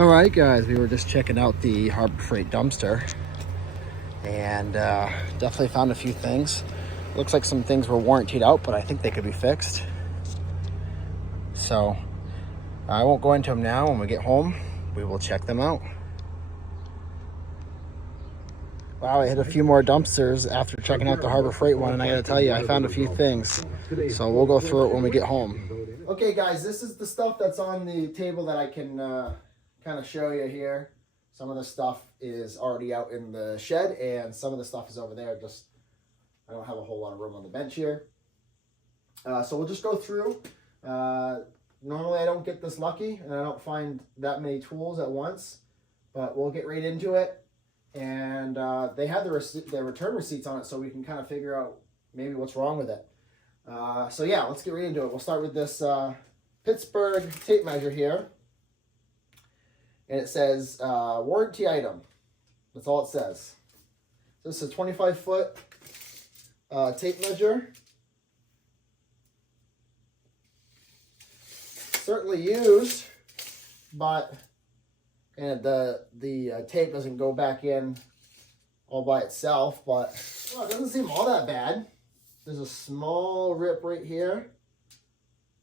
All right, guys, we were just checking out the Harbor Freight dumpster and definitely found a few things. Looks like some things were warrantied out, but I think they could be fixed. So I won't go into them now. When we get home, we will check them out. Wow, I hit a few more dumpsters after checking out the Harbor Freight one, and I gotta tell you, I found a few things. So we'll go through it when we get home. Okay, guys, this is the stuff that's on the table that I can kind of show you here. Some of the stuff is already out in the shed, and some of the stuff is over there. Just, I don't have a whole lot of room on the bench here. So we'll just go through. Normally I don't get this lucky, and I don't find that many tools at once, but we'll get right into it. And they have the return receipts on it, so we can kind of figure out maybe what's wrong with it. So yeah, let's get right into it. We'll start with this Pittsburgh tape measure here. And it says warranty item. That's all it says. This is a 25-foot tape measure. Certainly used, but and the tape doesn't go back in all by itself, but well, it doesn't seem all that bad. There's a small rip right here,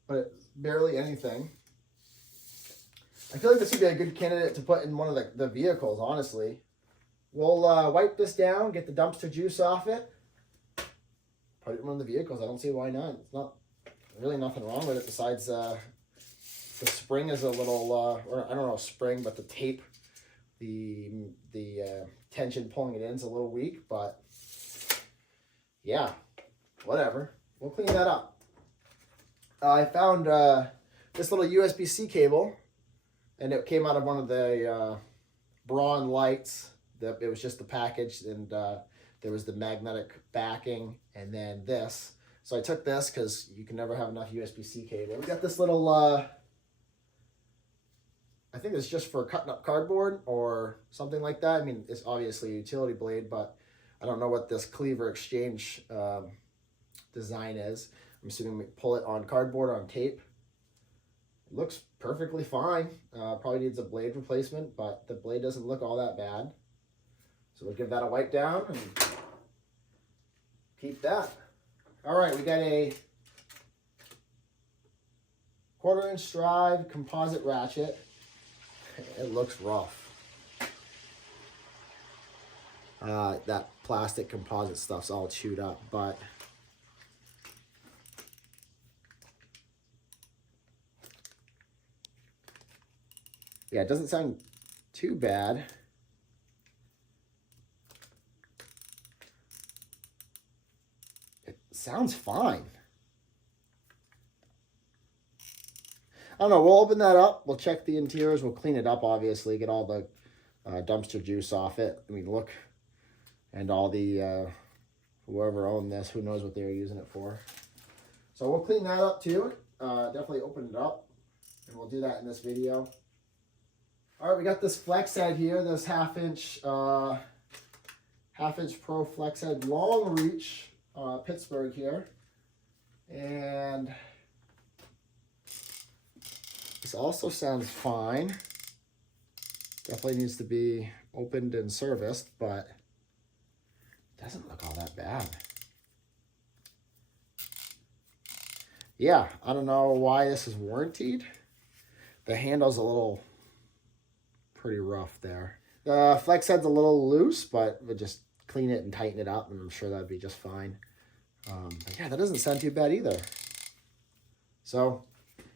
but it's barely anything. I feel like this would be a good candidate to put in one of the vehicles, honestly. We'll wipe this down, get the dumpster juice off it, put it in one of the vehicles. I don't see why not. It's not really nothing wrong with it besides the spring is a little, or I don't know, spring, but the tape, the tension pulling it in is a little weak, but yeah, whatever. We'll clean that up. I found this little USB-C cable, and it came out of one of the Braun lights. It was just the package, and there was the magnetic backing, and then this. So I took this because you can never have enough USB-C cable. We got this little, I think it's just for cutting up cardboard or something like that. I mean, it's obviously a utility blade, but I don't know what this cleaver exchange design is. I'm assuming we pull it on cardboard or on tape. It looks perfectly fine. Probably needs a blade replacement, but the blade doesn't look all that bad. So we'll give that a wipe down and keep that. All right, we got a 1/4-inch drive composite ratchet. It looks rough. That plastic composite stuff's all chewed up, but yeah, it doesn't sound too bad. It sounds fine. I don't know, we'll open that up, we'll check the interiors, we'll clean it up, obviously, get all the dumpster juice off it. I mean, look, and all the, whoever owned this, who knows what they were using it for. So we'll clean that up too, definitely open it up, and we'll do that in this video. All right, we got this flex head here, this half-inch Pro flex head, long reach, Pittsburgh here, and this also sounds fine. Definitely needs to be opened and serviced, but it doesn't look all that bad. Yeah, I don't know why this is warrantied. The handle's a little pretty rough there. The flex head's a little loose, but we'll just clean it and tighten it up, and I'm sure that'd be just fine. But yeah, that doesn't sound too bad either. So,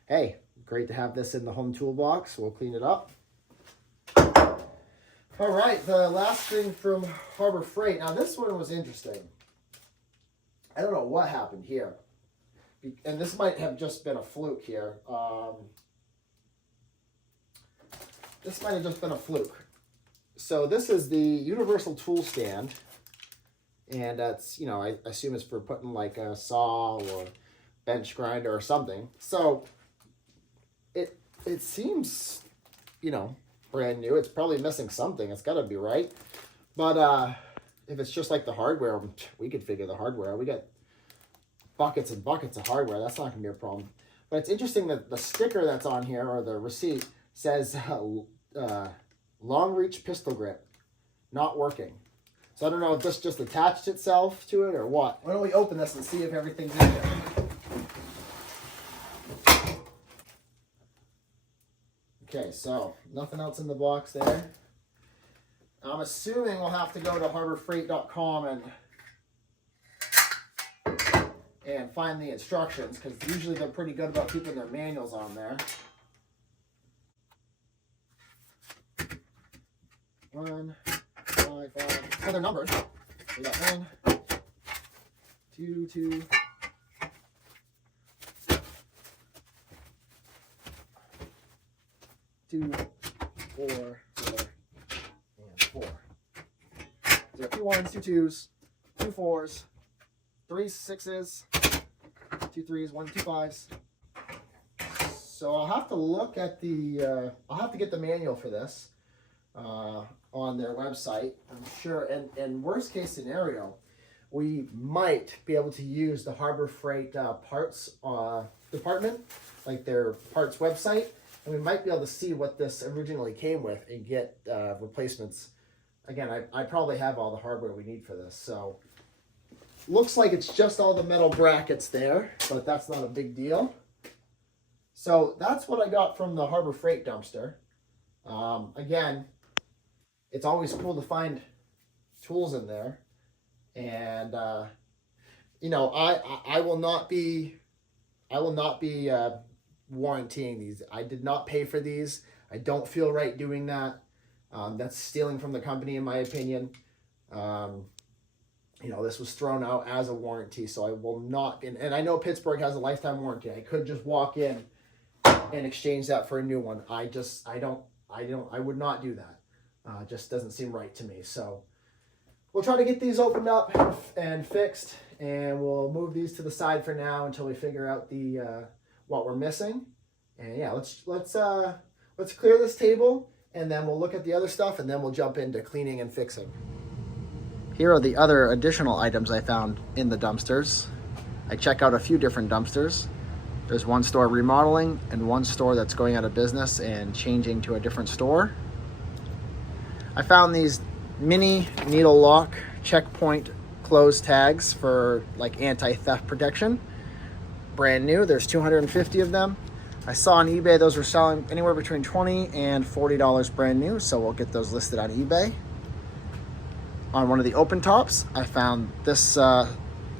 hey, great to have this in the home toolbox. We'll clean it up. All right, the last thing from Harbor Freight. Now, this one was interesting. I don't know what happened here. And this might have just been a fluke here. This might have just been a fluke. So this is the universal tool stand. And that's, you know, I assume it's for putting like a saw or bench grinder or something. So it seems, you know, brand new. It's probably missing something. It's got to be right. But if it's just like the hardware, we could figure the hardware. We got buckets and buckets of hardware. That's not going to be a problem. But it's interesting that the sticker that's on here, or the receipt, says long reach pistol grip not working. So I don't know if this just attached itself to it or what. Why don't we open this and see if everything's in there. Okay, so nothing else in the box there. I'm assuming we'll have to go to harborfreight.com and find the instructions, because usually they're pretty good about keeping their manuals on there. 1, 5, 5. So they're numbered. We got 1, 2, 2. 2, 4, 4, and 4. There are 2 1s, 2 2s, 2 4s, 3 6s, 2 3s, 1 2 5s. So I'll have to look at the. I'll have to get the manual for this on their website. I'm sure. And worst case scenario, we might be able to use the Harbor Freight parts department, like their parts website. And we might be able to see what this originally came with and get replacements. Again, I probably have all the hardware we need for this. So looks like it's just all the metal brackets there, but that's not a big deal. So that's what I got from the Harbor Freight dumpster. Again, it's always cool to find tools in there. And, you know, I will not be warrantying these. I did not pay for these. I don't feel right doing that. That's stealing from the company, in my opinion. You know, this was thrown out as a warranty, so I will not. And I know Pittsburgh has a lifetime warranty. I could just walk in and exchange that for a new one. I would not do that. It just doesn't seem right to me. So we'll try to get these opened up and fixed, and we'll move these to the side for now until we figure out the what we're missing. And yeah, let's clear this table, and then we'll look at the other stuff, and then we'll jump into cleaning and fixing. Here are the other additional items I found in the dumpsters. I check out a few different dumpsters. There's one store remodeling and one store that's going out of business and changing to a different store. I found these mini needle lock checkpoint close tags for like anti-theft protection. Brand new. There's 250 of them. I saw on eBay those were selling anywhere between $20 and $40 brand new, so we'll get those listed on eBay. On one of the open tops, I found this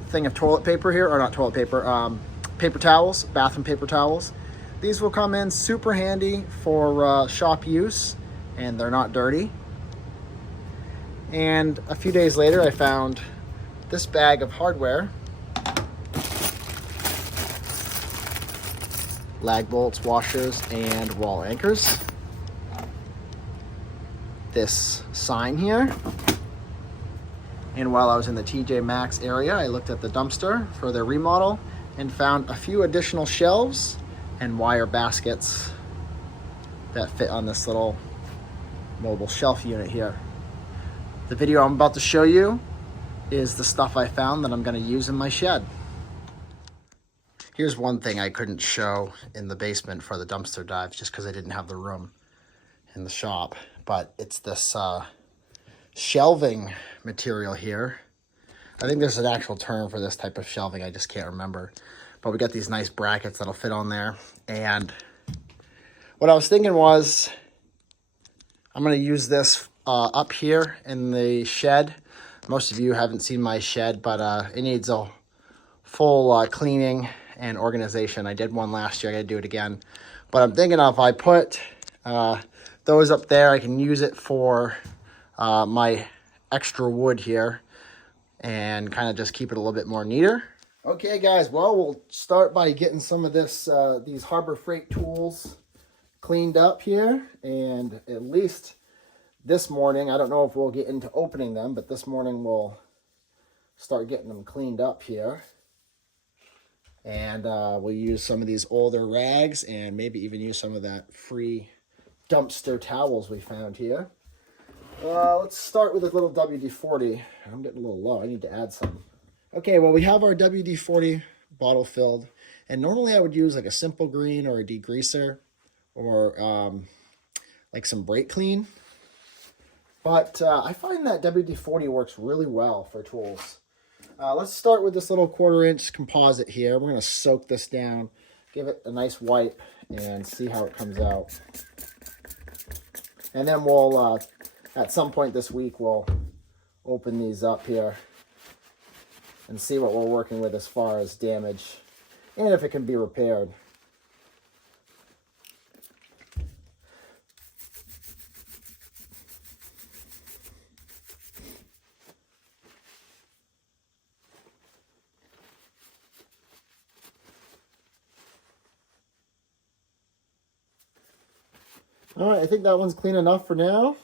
thing of toilet paper here, or not toilet paper, paper towels, bathroom paper towels. These will come in super handy for shop use, and they're not dirty. And a few days later, I found this bag of hardware. Lag bolts, washers, and wall anchors. This sign here. And while I was in the TJ Maxx area, I looked at the dumpster for their remodel and found a few additional shelves and wire baskets that fit on this little mobile shelf unit here. The video I'm about to show you is the stuff I found that I'm going to use in my shed. Here's one thing I couldn't show in the basement for the dumpster dives just because I didn't have the room in the shop, but it's this shelving material here. I think there's an actual term for this type of shelving, I just can't remember. But we got these nice brackets that'll fit on there. And what I was thinking was, I'm going to use this up here in the shed. Most of you haven't seen my shed, but it needs a full cleaning and organization. I did one last year, I gotta do it again. But I'm thinking if I put those up there, I can use it for my extra wood here and kind of just keep it a little bit more neater. Okay guys, well, we'll start by getting some of this these Harbor Freight tools cleaned up here. And at least this morning, I don't know if we'll get into opening them, but this morning we'll start getting them cleaned up here. And we'll use some of these older rags and maybe even use some of that free dumpster towels we found here. Let's start with a little WD-40. I'm getting a little low. I need to add some. Okay, well, we have our WD-40 bottle filled. And normally I would use like a simple green or a degreaser or like some brake clean. But I find that WD-40 works really well for tools. Let's start with this little 1/4-inch composite here. We're going to soak this down, give it a nice wipe, and see how it comes out. And then we'll, at some point this week, we'll open these up here and see what we're working with as far as damage and if it can be repaired. All right, I think that one's clean enough for now.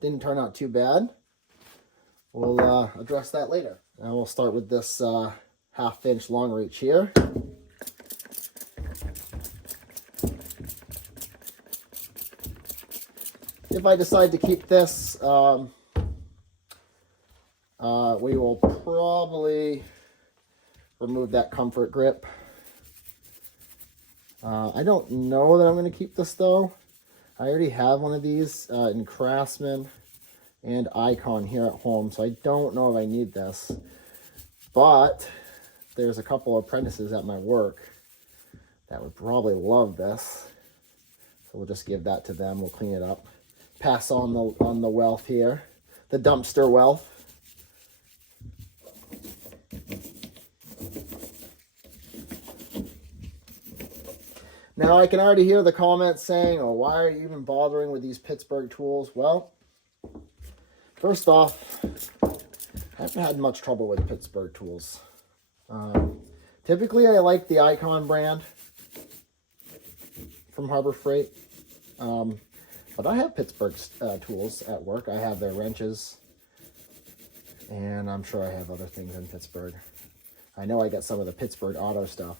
Didn't turn out too bad. We'll address that later. And we'll start with this 1/2-inch long reach here. If I decide to keep this, we will probably remove that comfort grip. I don't know that I'm going to keep this though. I already have one of these in Craftsman and Icon here at home, so I don't know if I need this. But there's a couple of apprentices at my work that would probably love this. So we'll just give that to them. We'll clean it up. Pass on the wealth here, the dumpster wealth. Now I can already hear the comments saying, oh, why are you even bothering with these Pittsburgh tools? Well, first off, I haven't had much trouble with Pittsburgh tools. Typically I like the Icon brand from Harbor Freight. But I have Pittsburgh tools at work. I have their wrenches. And I'm sure I have other things in Pittsburgh. I know I got some of the Pittsburgh auto stuff.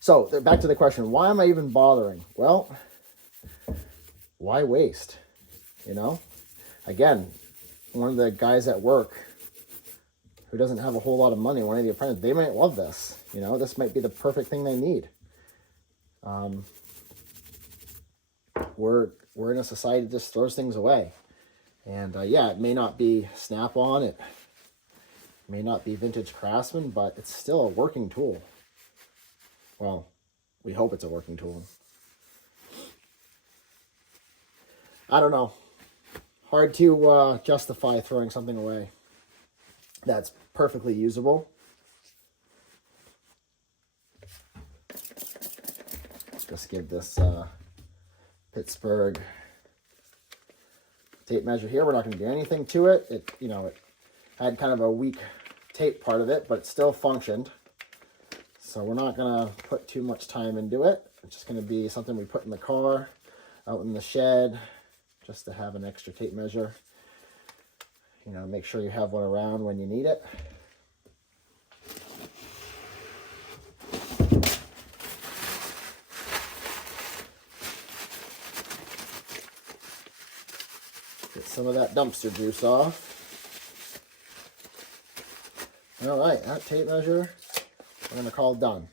So back to the question, why am I even bothering? Well, why waste? You know, again, one of the guys at work who doesn't have a whole lot of money, one of the apprentices, they might love this. You know, this might be the perfect thing they need. We're in a society that just throws things away. And yeah, it may not be Snap-on, it may not be vintage Craftsman, but it's still a working tool. Well, we hope it's a working tool. I don't know. Hard to justify throwing something away that's perfectly usable. Let's just give this Pittsburgh tape measure here. We're not going to do anything to it. It had kind of a weak tape part of it, but it still functioned. So we're not going to put too much time into it. It's just going to be something we put in the car, out in the shed, just to have an extra tape measure. You know, make sure you have one around when you need it. Get some of that dumpster juice off. All right, that tape measure, we're going to call done.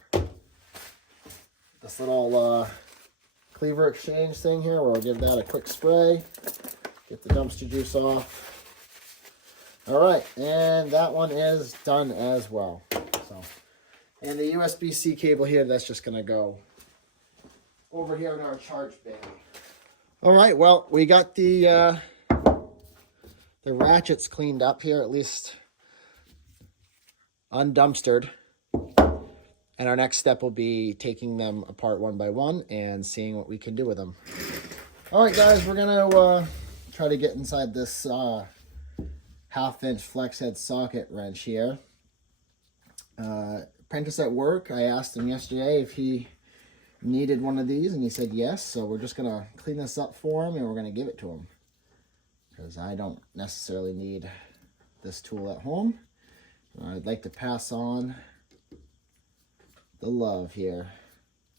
This little cleaver exchange thing here, we'll give that a quick spray. Get the dumpster juice off. All right, and that one is done as well. So, and the USB-C cable here, that's just going to go over here in our charge bay. All right, well, we got the ratchets cleaned up here, at least undumpstered. And our next step will be taking them apart one by one and seeing what we can do with them. All right, guys, we're going to try to get inside this 1/2-inch flex head socket wrench here. Apprentice at work, I asked him yesterday if he needed one of these, and he said yes. So we're just going to clean this up for him, and we're going to give it to him, because I don't necessarily need this tool at home. I'd like to pass on the love here,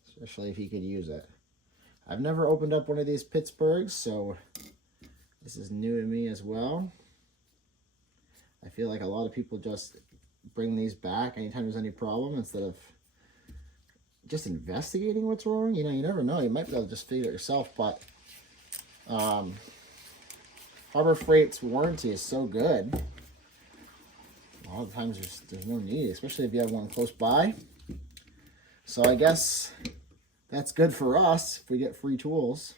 especially if he could use it. I've never opened up one of these Pittsburghs, so this is new to me as well. I feel like a lot of people just bring these back anytime there's any problem instead of just investigating what's wrong. You know, you never know. You might be able to just figure it yourself. But Harbor Freight's warranty is so good. A lot of times there's no need, especially if you have one close by. So I guess that's good for us if we get free tools.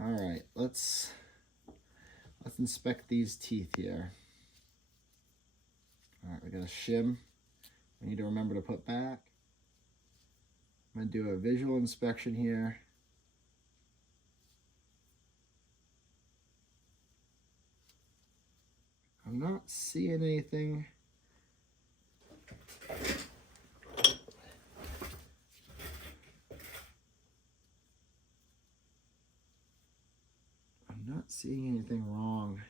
All right, let's inspect these teeth here. All right, we got a shim. We need to remember to put back. I'm going to do a visual inspection here. I'm not seeing anything. I'm not seeing anything wrong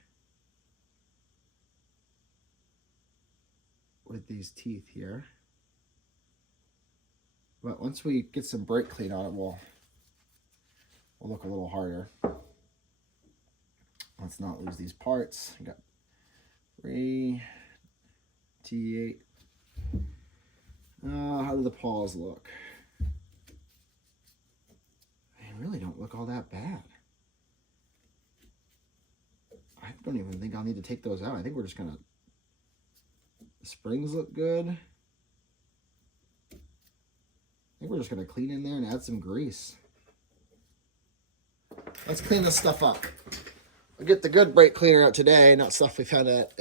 with these teeth here. But once we get some brake clean on it, we'll look a little harder. Let's not lose these parts. I got 3 T8. How do the paws look? They really don't look all that bad. I don't even think I'll need to take those out. I think we're just gonna, the springs look good. I think we're just gonna clean in there and add some grease. Let's clean this stuff up. We'll get the good brake cleaner out today, not stuff we found at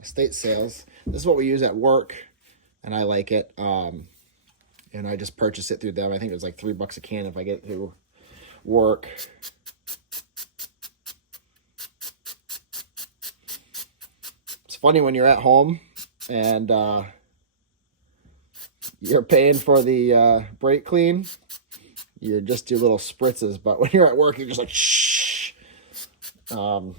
estate sales. This is what we use at work, and I like it. And I just purchased it through them. I think it was like $3 a can if I get it through work. It's funny when you're at home and you're paying for the brake clean. You just do little spritzes, but when you're at work, you're just like, shh. I don't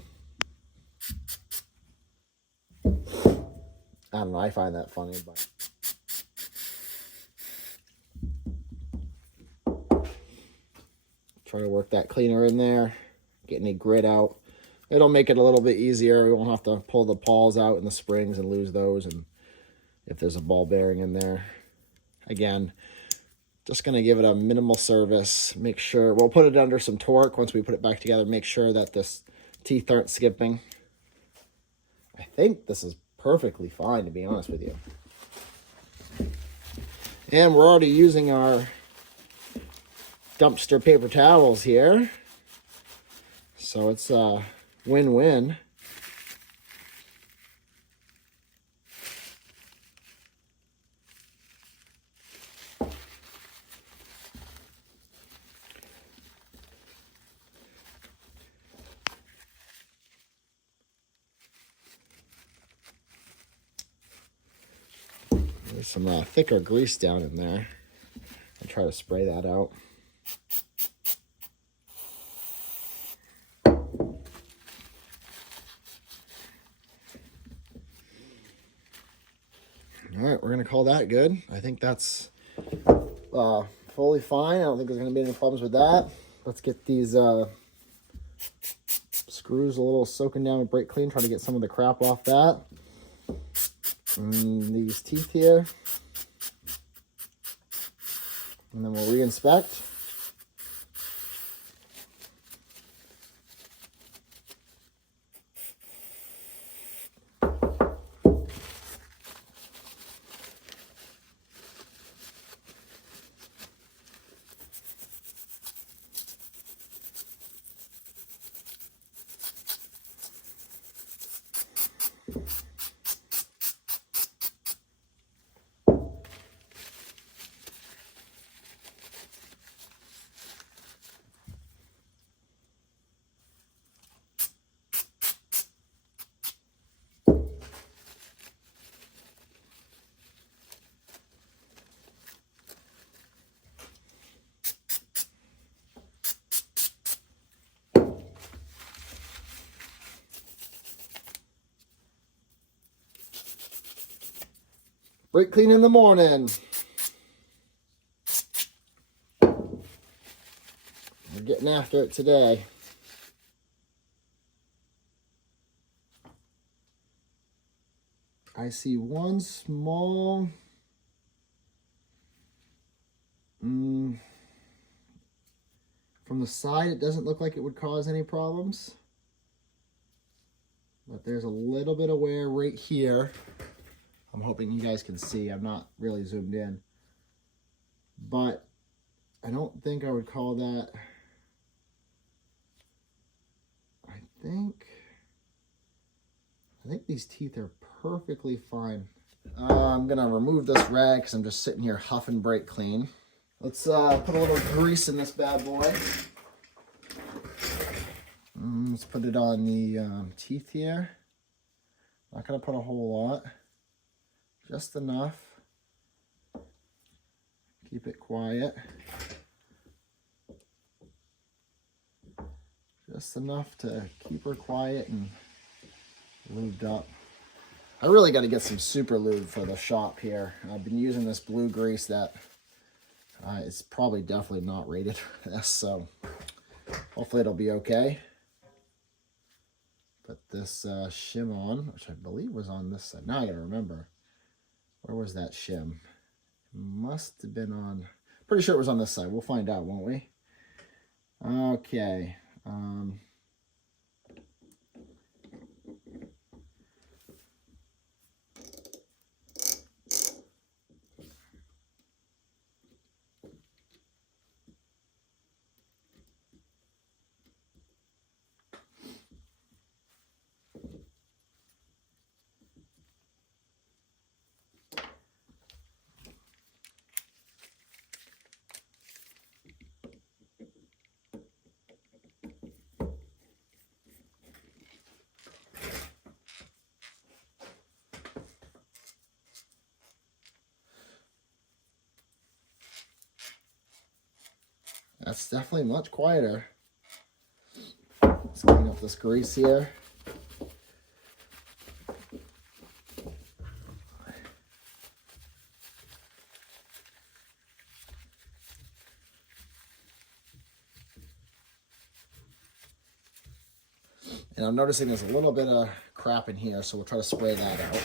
know, I find that funny, but try to work that cleaner in there, get any grit out. It'll make it a little bit easier. We won't have to pull the paws out and the springs and lose those, and if there's a ball bearing in there. Again, just going to give it a minimal service. Make sure, we'll put it under some torque once we put it back together. Make sure that the teeth aren't skipping. I think this is perfectly fine, to be honest with you. And we're already using our dumpster paper towels here. So it's a win-win. There's some thicker grease down in there. I'll try to spray that out. All right, we're going to call that good. I think that's fully fine. I don't think there's going to be any problems with that. Let's get these screws a little soaking down with brake clean, try to get some of the crap off that. And these teeth here. And then we'll re-inspect. Brake clean in the morning. We're getting after it today. I see one small From the side, it doesn't look like it would cause any problems. But there's a little bit of wear right here. I'm hoping you guys can see. I'm not really zoomed in. But I don't think I would call that... I think these teeth are perfectly fine. I'm gonna remove this rag because I'm just sitting here huffing brake clean. Let's put a little grease in this bad boy. Let's put it on the teeth here. Not gonna put a whole lot, just enough. Keep it quiet. Just enough to keep her quiet and lubed up. I really got to get some super lube for the shop here. I've been using this blue grease that it's probably definitely not rated for this, so hopefully it'll be okay. Put this shim on, which I believe was on this side. Now I gotta remember. Where was that shim? It must have been on... Pretty sure it was on this side. We'll find out, won't we? Okay. That's definitely much quieter. Let's clean up this grease here. And I'm noticing there's a little bit of crap in here, so we'll try to spray that out.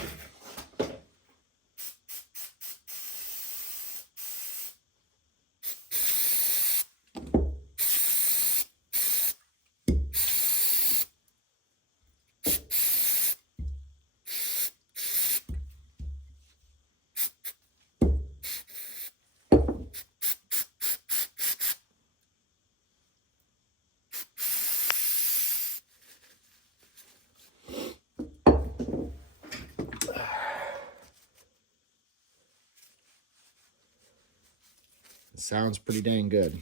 Sounds pretty dang good.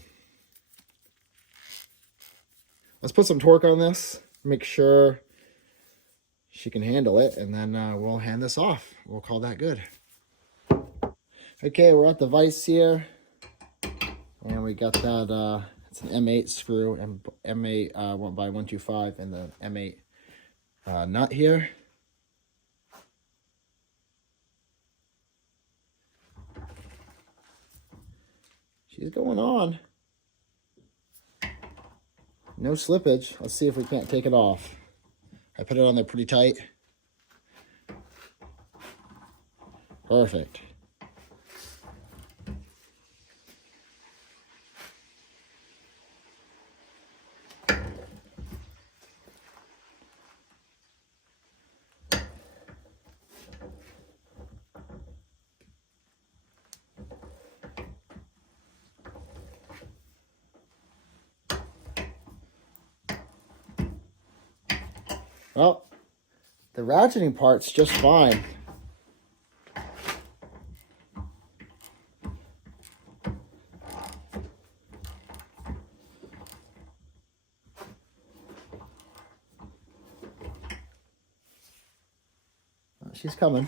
Let's put some torque on this, make sure she can handle it, and then we'll hand this off. We'll call that good. Okay, we're at the vise here, and we got that, it's an M8 screw, and M8 1x125, and the M8 nut here. She's going on. No slippage. Let's see if we can't take it off. I put it on there pretty tight. Perfect. Well, the ratcheting part's just fine. She's coming.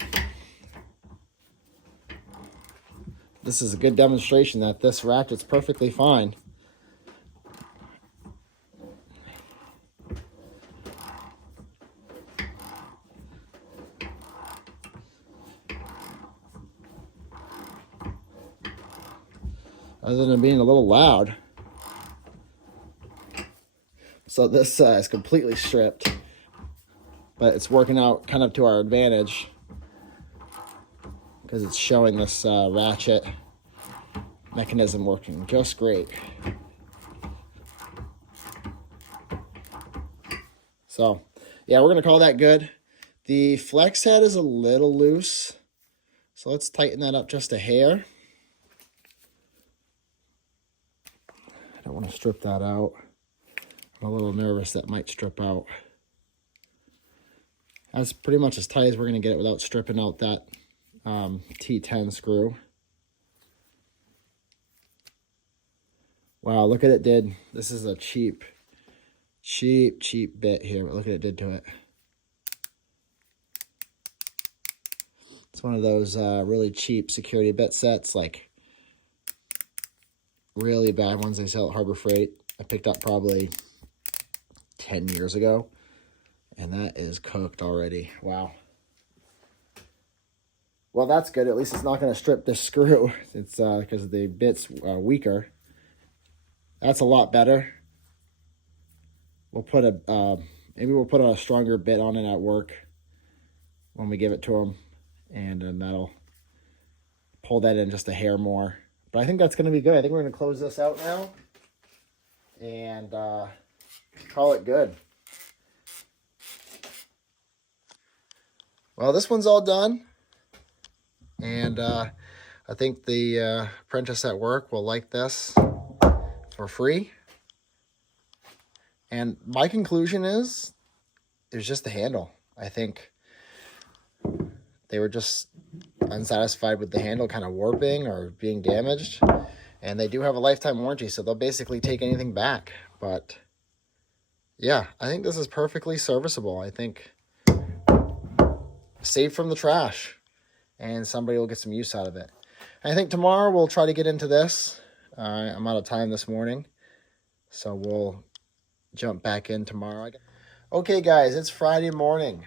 This is a good demonstration that this ratchet's perfectly fine. Other than being a little loud. So this is completely stripped, but it's working out kind of to our advantage because it's showing this ratchet mechanism working just great. So, yeah, we're going to call that good. The flex head is a little loose, so let's tighten that up just a hair. I don't want to strip that out. I'm a little nervous that might strip out. That's pretty much as tight as we're going to get it without stripping out that T10 screw. Wow, look at it did. This is a cheap bit here, but look at it did to it. It's one of those really cheap security bit sets, like really bad ones they sell at Harbor Freight. I picked up probably 10 years ago, and that is cooked already. Wow. Well, that's good. At least it's not going to strip this screw. It's because the bit's weaker. That's a lot better. We'll put maybe we'll put a stronger bit on it at work when we give it to them, and then that'll pull that in just a hair more. But I think that's going to be good. I think we're going to close this out now and call it good. Well, this one's all done, and I think the apprentice at work will like this for free. And my conclusion is it was just the handle. I think they were just unsatisfied with the handle kind of warping or being damaged. And they do have a lifetime warranty, so they'll basically take anything back. But yeah, I think this is perfectly serviceable. I think saved from the trash, and somebody will get some use out of it. I think tomorrow we'll try to get into this. I'm out of time this morning, so we'll jump back in tomorrow. Okay, guys, it's Friday morning,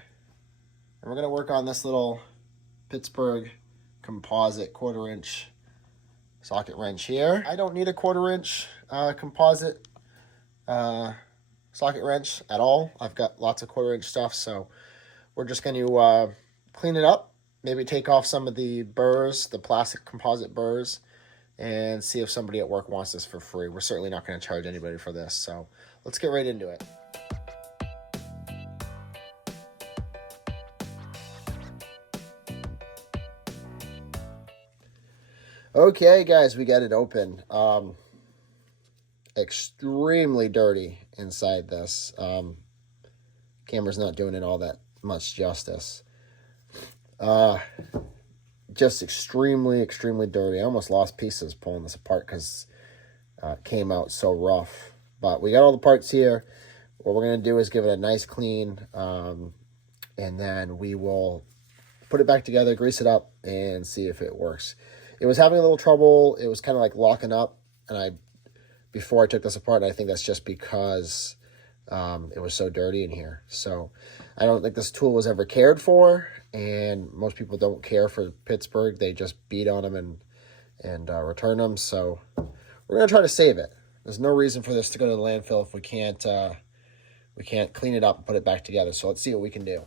and we're going to work on this little Pittsburgh composite 1/4 inch socket wrench here. I don't need a 1/4 inch composite socket wrench at all. I've got lots of 1/4 inch stuff, so we're just going to clean it up, maybe take off some of the burrs, the plastic composite burrs, and see if somebody at work wants this for free. We're certainly not going to charge anybody for this, so let's get right into it. Okay, guys, we got it open. Extremely dirty inside this. Camera's not doing it all that much justice. Just extremely dirty. I almost lost pieces pulling this apart because it came out so rough. But we got all the parts here. What we're going to do is give it a nice clean, and then we will put it back together, grease it up, and see if it works. It was having a little trouble. It was kind of like locking up, and before I took this apart, I think that's just because it was so dirty in here. So I don't think this tool was ever cared for, and most people don't care for Pittsburgh. They just beat on them and return them. So we're going to try to save it. There's no reason for this to go to the landfill if we can't clean it up and put it back together. So let's see what we can do.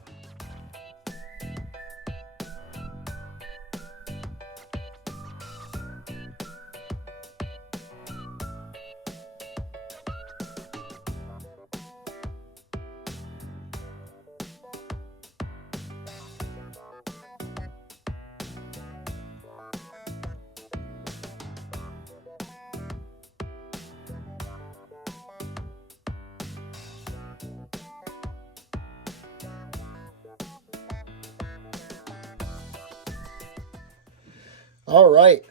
All right,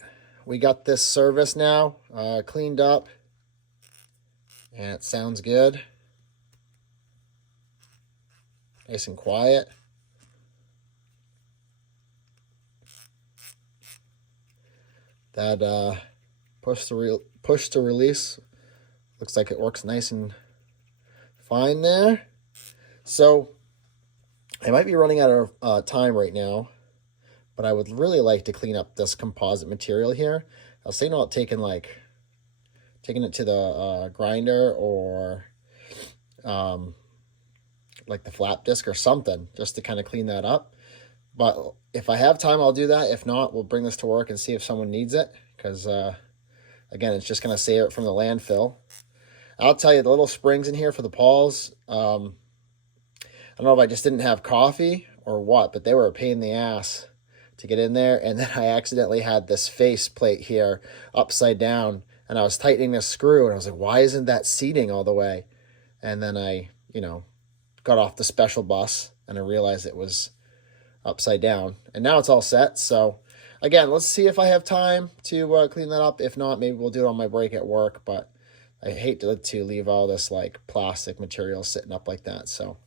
we got this service now, cleaned up, and it sounds good. Nice and quiet. That push to release looks like it works nice and fine there. So I might be running out of time right now, but I would really like to clean up this composite material here. I was thinking about taking it to the grinder or like the flap disc or something, just to kind of clean that up. But if I have time, I'll do that. If not, we'll bring this to work and see if someone needs it, because Again, it's just going to save it from the landfill. I'll tell you, the little springs in here for the pawls, I don't know if I just didn't have coffee or what, but they were a pain in the ass to get in there. And then I accidentally had this face plate here upside down, and I was tightening this screw, and I was like, why isn't that seating all the way? And then I, got off the special bus, and I realized it was upside down. And now it's all set. So again, let's see if I have time to clean that up. If not, maybe we'll do it on my break at work, but I hate to leave all this like plastic material sitting up like that. So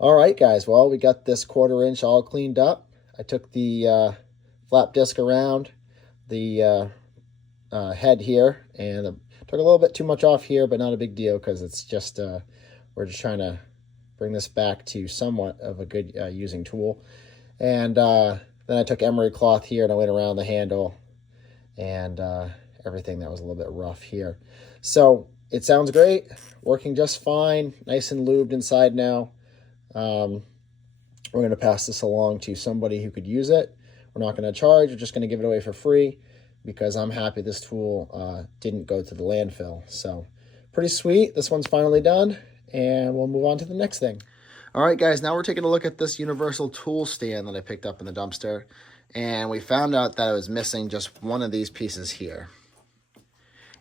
all right, guys. Well, we got this 1/4 inch all cleaned up. I took the flap disc around the head here, and took a little bit too much off here, but not a big deal because it's just we're just trying to bring this back to somewhat of a good using tool. And then I took emery cloth here and I went around the handle and everything that was a little bit rough here. So it sounds great, working just fine, nice and lubed inside now. We're going to pass this along to somebody who could use it. We're not going to charge. We're just going to give it away for free because I'm happy this tool didn't go to the landfill. So pretty sweet. This one's finally done, and we'll move on to the next thing. All right, guys, now we're taking a look at this universal tool stand that I picked up in the dumpster, and we found out that I was missing just one of these pieces here.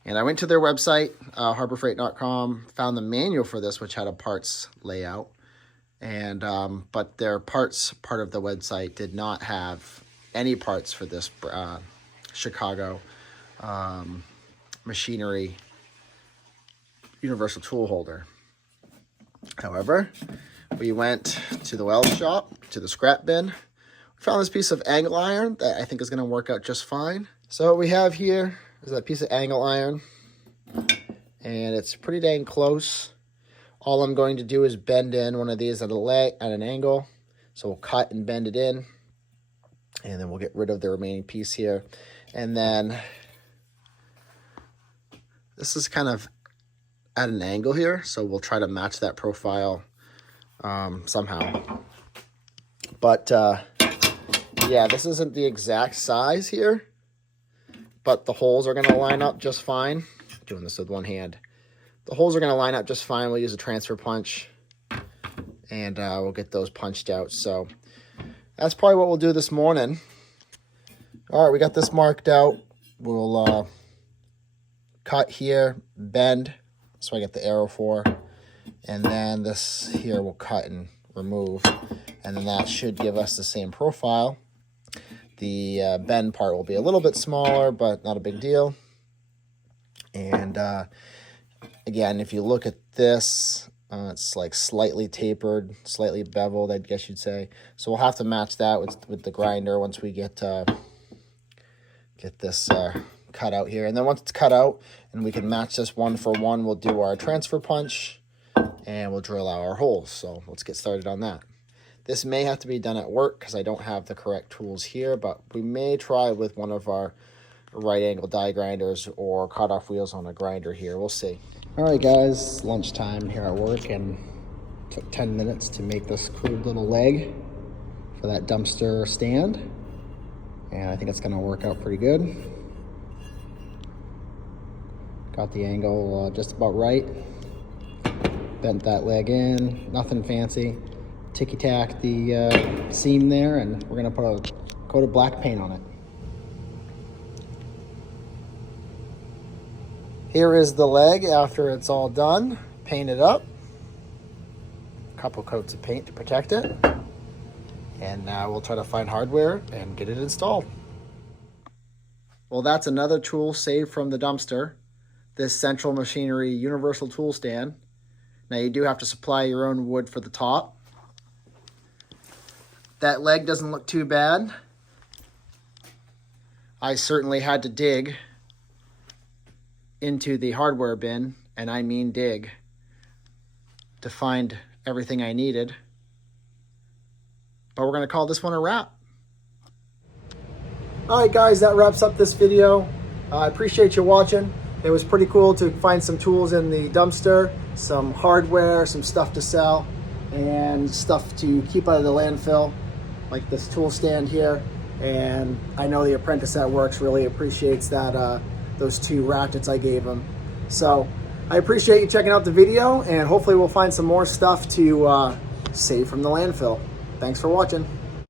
And I went to their website, harborfreight.com, found the manual for this, which had a parts layout. And but their parts part of the website did not have any parts for this Chicago machinery universal tool holder. However, we went to the weld shop, to the scrap bin. We found this piece of angle iron that I think is going to work out just fine. So what we have here is that piece of angle iron, and it's pretty dang close. All I'm going to do is bend in one of these at an angle. So we'll cut and bend it in, and then we'll get rid of the remaining piece here. And then this is kind of at an angle here, so we'll try to match that profile somehow. But yeah, this isn't the exact size here, but the holes are going to line up just fine. I'm doing this with one hand. The holes are going to line up just fine. We'll use a transfer punch, and we'll get those punched out. So that's probably what we'll do this morning. All right, we got this marked out. We'll cut here, bend. That's what I get the arrow for. And then this here we'll cut and remove. And then that should give us the same profile. The bend part will be a little bit smaller, but not a big deal. And again, if you look at this, it's like slightly tapered, slightly beveled, I guess you'd say. So we'll have to match that with the grinder once we get this cut out here. And then once it's cut out and we can match this one for one, we'll do our transfer punch and we'll drill out our holes. So let's get started on that. This may have to be done at work because I don't have the correct tools here, but we may try with one of our right angle die grinders or cutoff wheels on a grinder here. We'll see. All right, guys, lunchtime here at work, and took 10 minutes to make this crude little leg for that dumpster stand, and I think it's going to work out pretty good. Got the angle just about right. Bent that leg in, nothing fancy. Ticky-tack the seam there, and we're going to put a coat of black paint on it. Here is the leg after it's all done, painted up. A couple coats of paint to protect it. And now we'll try to find hardware and get it installed. Well, that's another tool saved from the dumpster. This Central Machinery universal tool stand. Now you do have to supply your own wood for the top. That leg doesn't look too bad. I certainly had to dig into the hardware bin, and I mean dig, to find everything I needed. But we're gonna call this one a wrap. All right, guys, that wraps up this video. I appreciate you watching. It was pretty cool to find some tools in the dumpster, some hardware, some stuff to sell, and stuff to keep out of the landfill, like this tool stand here. And I know the apprentice at Works really appreciates that, those 2 ratchets I gave him. So I appreciate you checking out the video, and hopefully we'll find some more stuff to save from the landfill. Thanks for watching.